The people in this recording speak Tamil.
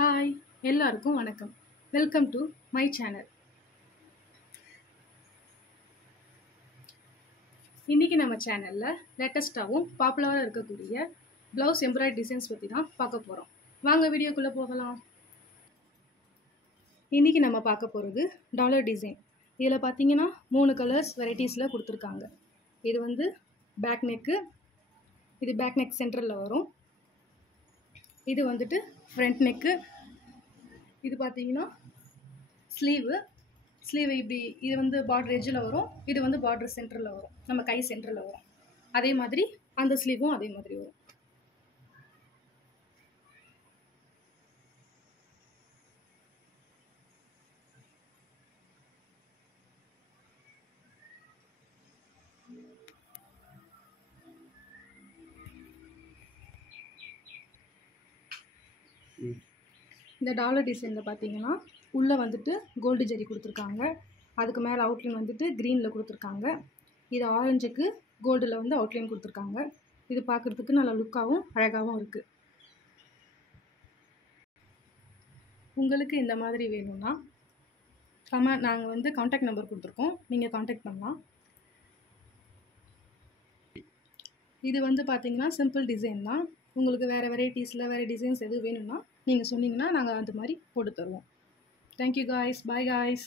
ஹாய் எல்லாருக்கும் வணக்கம். Welcome to my channel. இன்றைக்கி நம்ம சேனலில் லேட்டஸ்ட்டாகவும் பாப்புலராக இருக்கக்கூடிய ப்ளவுஸ் எம்ப்ராய்டரி டிசைன்ஸ் பற்றி தான் பார்க்க போகிறோம். வாங்க வீடியோக்குள்ளே போகலாம். இன்றைக்கி நம்ம பார்க்க போகிறது டாலர் டிசைன். இதில் பார்த்தீங்கன்னா 3 கலர்ஸ் வெரைட்டிஸில் கொடுத்துருக்காங்க. இது வந்து பேக் நெக்கு, இது பேக் நெக் சென்டரில் வரும். இது வந்துட்டு ஃப்ரண்ட் நெக்கு, இது பார்த்தீங்கன்னா ஸ்லீவ் இப்படி, இது வந்து பார்டர் எட்ஜில் வரும், இது வந்து பார்டர் சென்டரில் வரும், நம்ம கை சென்டரில் வரும். அதே மாதிரி அந்த ஸ்லீவும் அதே மாதிரி வரும். இந்த டாலர் டிசைனில் பார்த்தீங்கன்னா உள்ளே வந்துட்டு கோல்டு ஜெரி கொடுத்துருக்காங்க. அதுக்கு மேலே அவுட்லைன் வந்துட்டு க்ரீனில் கொடுத்துருக்காங்க. இது ஆரஞ்சுக்கு கோல்டில் வந்து அவுட்லைன் கொடுத்துருக்காங்க. இது பார்க்குறதுக்கு நல்ல லுக்காகவும் அழகாகவும் இருக்குது. உங்களுக்கு இந்த மாதிரி வேணும்னா நாங்கள் வந்து காண்டாக்ட் நம்பர் கொடுத்துருக்கோம், நீங்கள் காண்டாக்ட் பண்ணலாம். இது வந்து பார்த்தீங்கன்னா சிம்பிள் டிசைன் தான். உங்களுக்கு வேறு வெரைட்டிஸில் வேறு டிசைன்ஸ் எதுவும் வேணும்னா நீங்கள் சொன்னீங்கன்னா நாங்கள் அந்த மாதிரி போட்டு தருவோம். Thank you guys, bye guys.